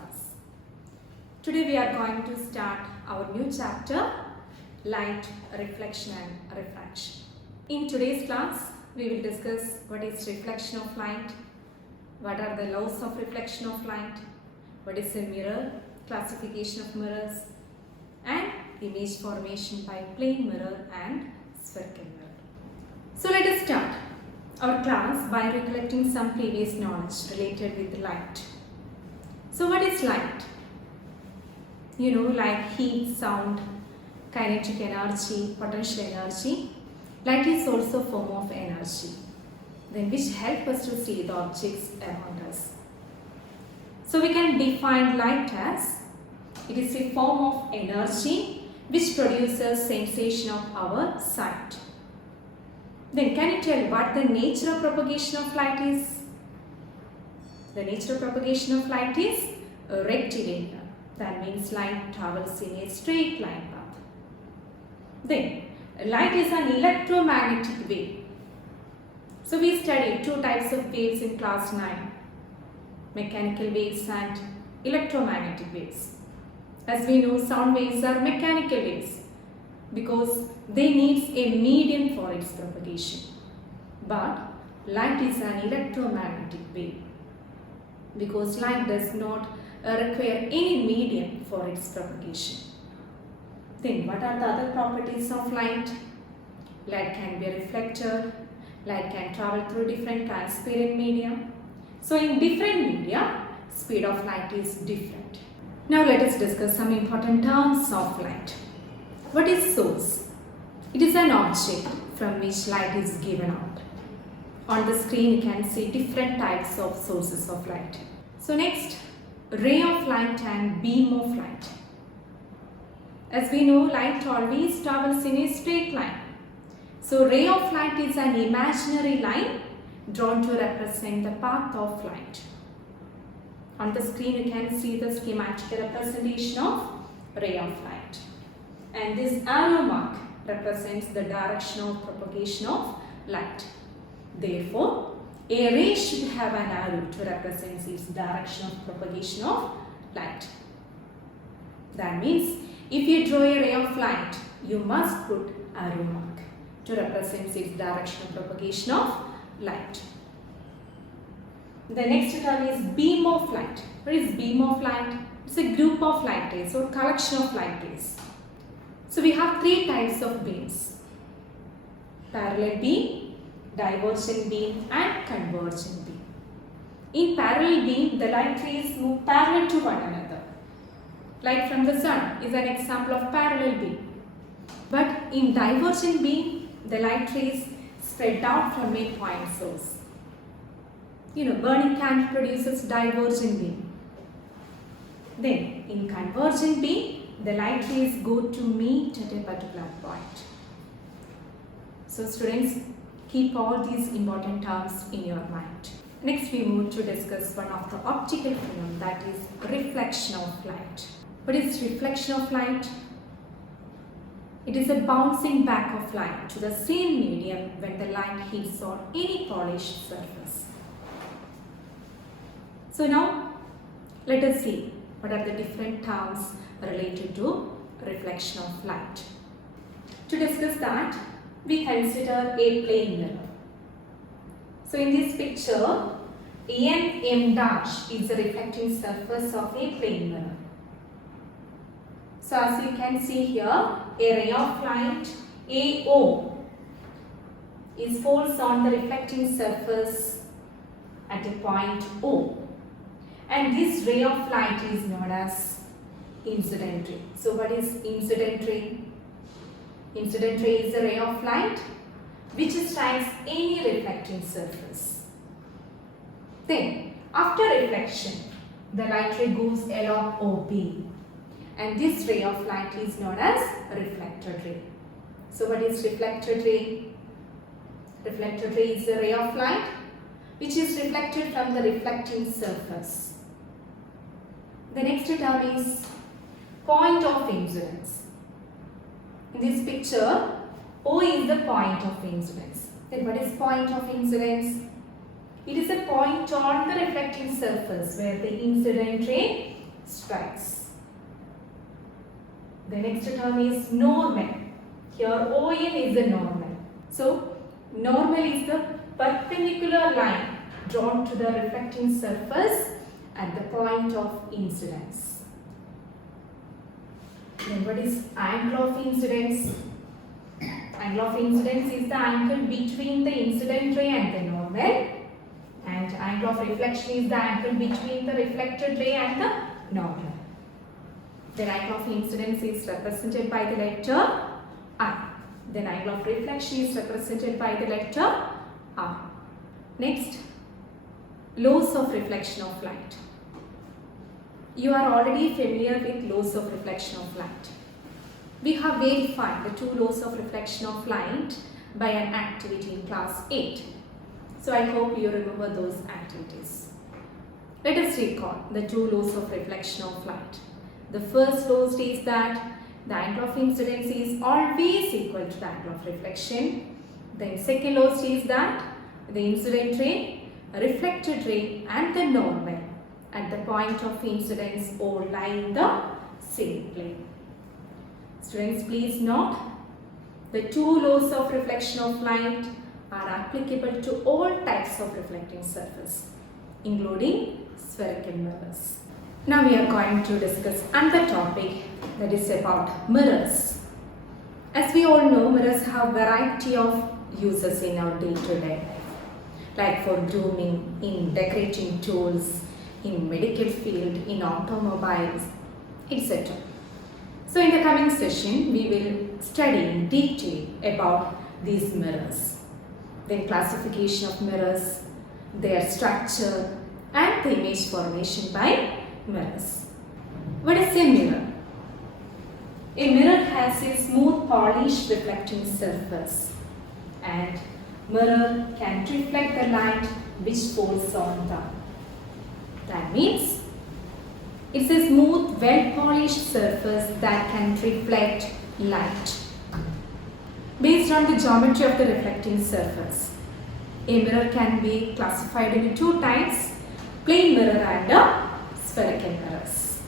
class. Today we are going to start our new chapter, Light, Reflection and Refraction. In today's class, we will discuss what is reflection of light, what are the laws of reflection of light, what is a mirror, classification of mirrors, and image formation by plane mirror and spherical mirror. So let us start our class by recollecting some previous knowledge related with light. So what is light? You know, like heat, sound, kinetic energy, potential energy. Light is also a form of energy, then which help us to see the objects around us. So we can define light as it is a form of energy which produces sensation of our sight. Then can you tell what the nature of propagation of light is? The nature of propagation of light is rectilinear. That means light travels in a straight line path. Then light is an electromagnetic wave. So we studied two types of waves in class 9. Mechanical waves and electromagnetic waves. As we know, sound waves are mechanical waves because they need a medium for its propagation. But light is an electromagnetic wave because light does not require any medium for its propagation. Then what are the other properties of light? Light can be a reflector, light can travel through different transparent media. So in different media, speed of light is different. Now let us discuss some important terms of light. What is source? It is an object from which light is given out. On the screen you can see different types of sources of light. So next, ray of light and beam of light. As we know, light always travels in a straight line. So ray of light is an imaginary line drawn to represent the path of light. On the screen you can see the schematic representation of ray of light. And this arrow mark represents the direction of propagation of light. Therefore, a ray should have an arrow to represent its direction of propagation of light. That means if you draw a ray of light, you must put arrow mark to represent its direction of propagation of light. The next term is beam of light. What is beam of light? It's a group of light rays or collection of light rays. So we have three types of beams: parallel beam, divergent beam and convergent beam. In parallel beam, the light rays move parallel to one another. Light from the sun is an example of parallel beam. But in divergent beam, the light rays spread out from a point source. You know, burning candle produces divergent beam. Then in convergent beam, the light rays go to meet at a particular point. So students, keep all these important terms in your mind. Next we move to discuss one of the optical phenomena, that is reflection of light. What is reflection of light? It is a bouncing back of light to the same medium when the light hits on any polished surface. So now let us see what are the different terms related to reflection of light. To discuss that, we consider a plane mirror. So in this picture, M dash is the reflecting surface of a plane mirror. So as you can see here, a ray of light AO falls on the reflecting surface at a point O. And this ray of light is known as incident ray. So what is incident ray? Incident ray is a ray of light which strikes any reflecting surface. Then after reflection, the light ray goes along OB. And this ray of light is known as reflected ray. So what is reflected ray? Reflected ray is a ray of light which is reflected from the reflecting surface. The next term is point of incidence. In this picture, O is the point of incidence. Then what is point of incidence? It is a point on the reflecting surface where the incident ray strikes. The next term is normal. Here ON is the normal. So normal is the perpendicular line drawn to the reflecting surface at the point of incidence. Then what is angle of incidence? Angle of incidence is the angle between the incident ray and the normal, and angle of reflection is the angle between the reflected ray and the normal. The angle of incidence is represented by the letter I. The angle of reflection is represented by the letter R. Next, laws of reflection of light. You are already familiar with laws of reflection of light. We have verified the two laws of reflection of light by an activity in class 8. So I hope you remember those activities. Let us recall the two laws of reflection of light. The first law states that the angle of incidence is always equal to the angle of reflection. Then second law states that the incident ray, reflected ray and the normal at the point of incidence all lie in the same plane. Students, please note the two laws of reflection of light are applicable to all types of reflecting surface, including spherical mirrors. Now we are going to discuss another topic, that is about mirrors. As we all know, mirrors have variety of uses in our day-to-day life, like for grooming, in decorating tools, in medical field, in automobiles, etc. So in the coming session, we will study in detail about these mirrors, then classification of mirrors, their structure and the image formation by mirrors. What is a mirror? A mirror has a smooth polished reflecting surface, and mirror can reflect the light which falls on them. That means it's a smooth, well polished surface that can reflect light. Based on the geometry of the reflecting surface, a mirror can be classified into two types, plane mirror and spherical mirrors.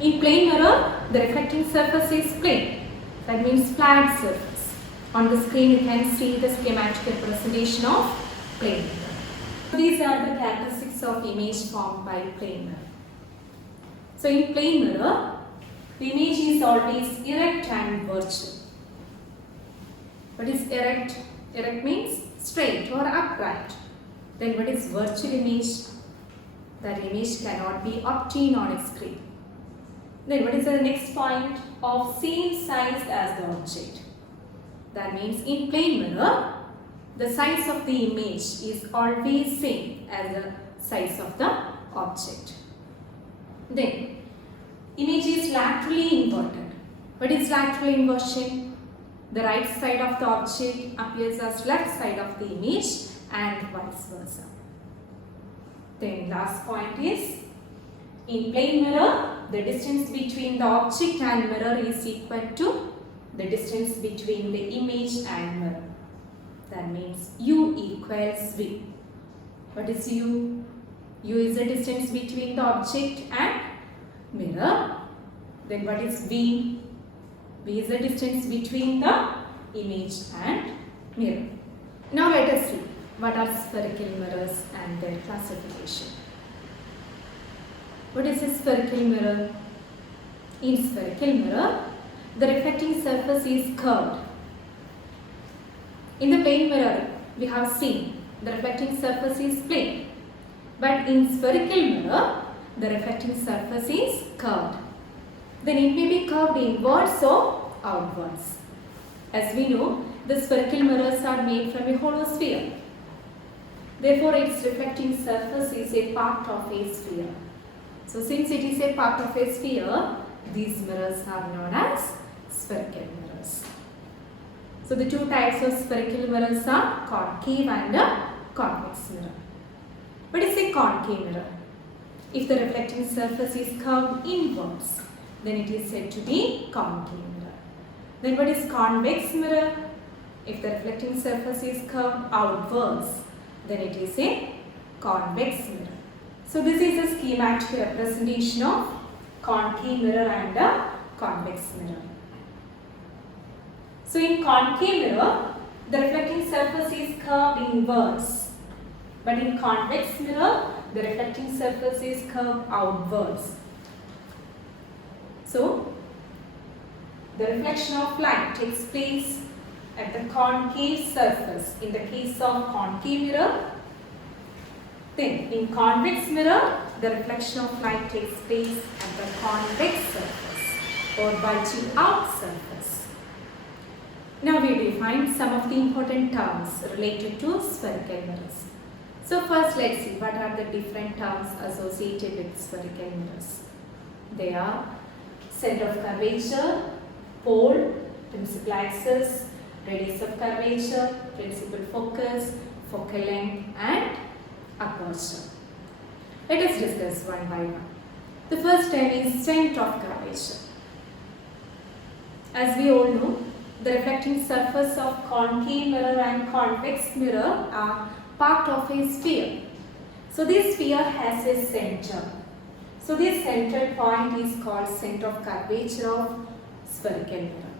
In plane mirror, the reflecting surface is plane. That means flat surface. On the screen you can see the schematic representation of plane mirror. These are the characteristics of image formed by plane mirror. So in plane mirror, the image is always erect and vertical. What is erect? Erect means straight or upright. Then what is virtual image? That image cannot be obtained on a screen. Then what is the next point? Of same size as the object. That means in plane mirror, the size of the image is always same as the size of the object. Then image is laterally inverted. What is lateral inversion? The right side of the object appears as left side of the image and vice versa. Then last point is, in plane mirror, the distance between the object and mirror is equal to the distance between the image and mirror. That means U equals V. What is U? U is the distance between the object and mirror. Then what is V? V is the distance between the image and mirror. Now let us see what are spherical mirrors and their classification. What is a spherical mirror? In spherical mirror, the reflecting surface is curved. In the plane mirror, we have seen the reflecting surface is plane. But in spherical mirror, the reflecting surface is curved. Then it may be curved inwards or outwards. As we know, the spherical mirrors are made from a hollow sphere. Therefore, its reflecting surface is a part of a sphere. So, since it is a part of a sphere, these mirrors are known as spherical mirrors. So, the two types of spherical mirrors are concave and convex mirror. What is a concave mirror? If the reflecting surface is curved inwards, then it is said to be concave mirror. Then what is convex mirror? If the reflecting surface is curved outwards, then it is a convex mirror. So this is a schematic representation of concave mirror and a convex mirror. So in concave mirror, the reflecting surface is curved inwards, but in convex mirror, the reflecting surface is curved outwards. So the reflection of light takes place at the concave surface in the case of concave mirror. Then in convex mirror, the reflection of light takes place at the convex surface or bulging out surface. Now we define some of the important terms related to spherical mirrors. So first let's see what are the different terms associated with spherical mirrors. They are center of curvature, pole, principal axis, radius of curvature, principal focus, focal length and aperture. Let us discuss one by one. The first term is center of curvature. As we all know, the reflecting surface of concave mirror and convex mirror are part of a sphere. So this sphere has a center. So this central point is called center of curvature of spherical mirror.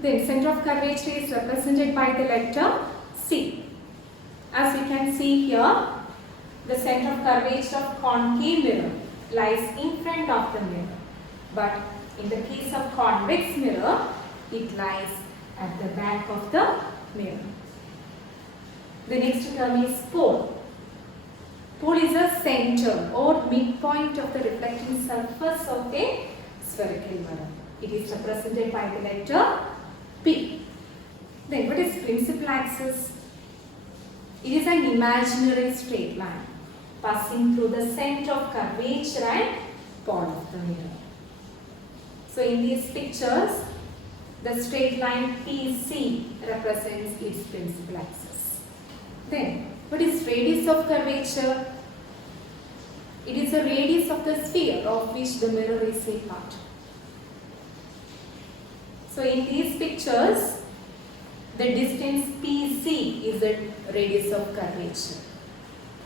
Then center of curvature is represented by the letter C. As we can see here, the center of curvature of concave mirror lies in front of the mirror. But in the case of convex mirror, it lies at the back of the mirror. The next term is pole. Pole is a center or midpoint of the reflecting surface of a spherical mirror. It is represented by the letter P. Then what is principal axis? It is an imaginary straight line passing through the center of curvature and pole of the mirror. So in these pictures, the straight line PC represents its principal axis. Then what is radius of curvature? It is the radius of the sphere of which the mirror is a part. So in these pictures, the distance PC is the radius of curvature.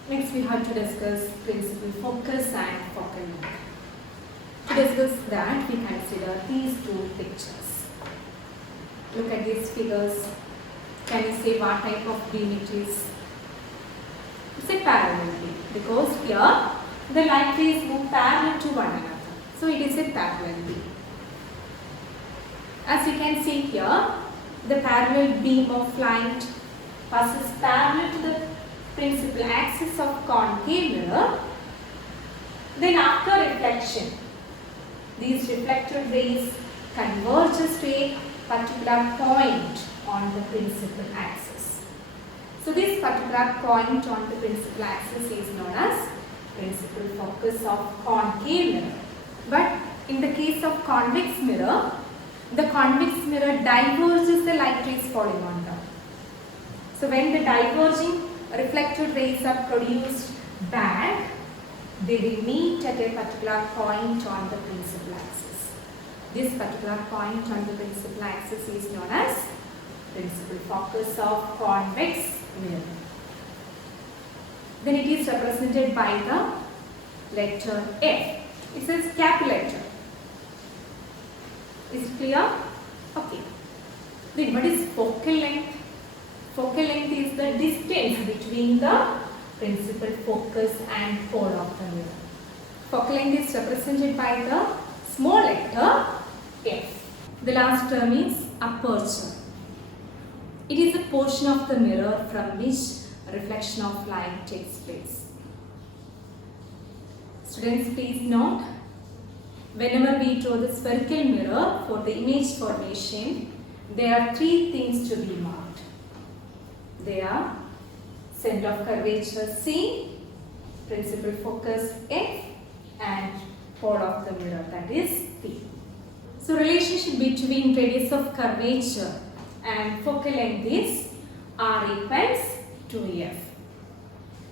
Next we have to discuss principal focus and focal length. To discuss that, we consider these two pictures. Look at these figures. Can you say what type of beam it is? It's a parallel beam because here the light rays move parallel to one another. So it is a parallel beam. As you can see here, the parallel beam of light passes parallel to the principal axis of concave mirror. Then after reflection, these reflected rays converges to a particular point on the principal axis. So this particular point on the principal axis is known as principal focus of concave mirror. But in the case of convex mirror, the convex mirror diverges the light rays falling on them. So when the diverging reflected rays are produced back, they will meet at a particular point on the principal axis. This particular point on the principal axis is known as principal focus of convex mirror. Then it is represented by the letter F. It says capital letter. Is it clear? Okay. Then what is focal length? Focal length is the distance between the principal focus and pole of the mirror. Focal length is represented by the small letter F. The last term is aperture. It is a portion of the mirror from which reflection of light takes place. Students, please note, whenever we draw the spherical mirror for the image formation, there are three things to be marked. They are center of curvature C, principal focus F, and pole of the mirror, that is P. So relationship between radius of curvature and focal length is R equals 2F.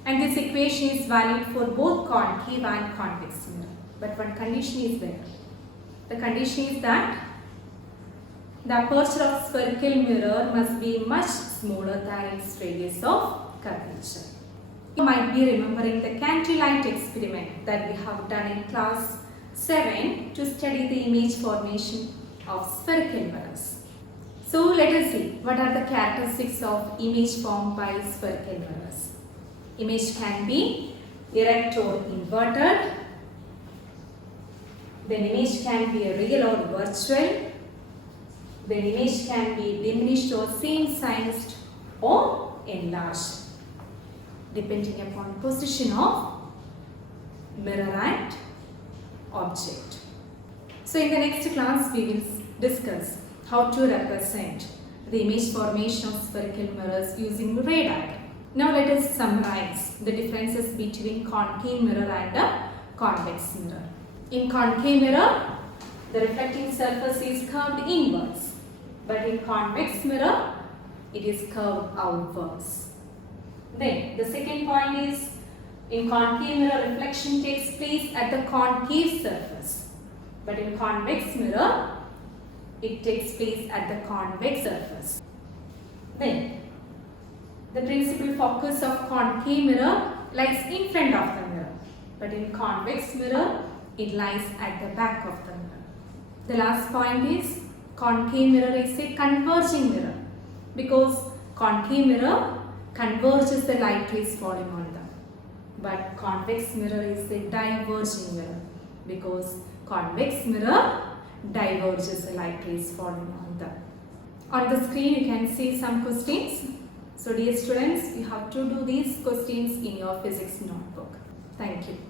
And this equation is valid for both concave and convex mirror. But one condition is there. The condition is that the aperture of spherical mirror must be much smaller than its radius of curvature. You might be remembering the candlelight experiment that we have done in class 7 to study the image formation of spherical mirrors. So let us see what are the characteristics of image formed by spherical mirrors. Image can be erect or inverted. Then image can be real or virtual. Then image can be diminished or same-sized or enlarged, depending upon position of mirror and object. So in the next class we will discuss how to represent the image formation of spherical mirrors using ray diagram. Now let us summarize the differences between concave mirror and a convex mirror. In concave mirror, the reflecting surface is curved inwards, but in convex mirror, it is curved outwards. Then the second point is, in concave mirror, reflection takes place at the concave surface, but in convex mirror, it takes place at the convex surface. Then the principal focus of concave mirror lies in front of the mirror, but in convex mirror, it lies at the back of the mirror. The last point is, concave mirror is a converging mirror because concave mirror converges the light rays falling on them, but convex mirror is a diverging mirror because convex mirror diverges the light rays falling on them. On the screen you can see some questions. So dear students, you have to do these questions in your physics notebook. Thank you.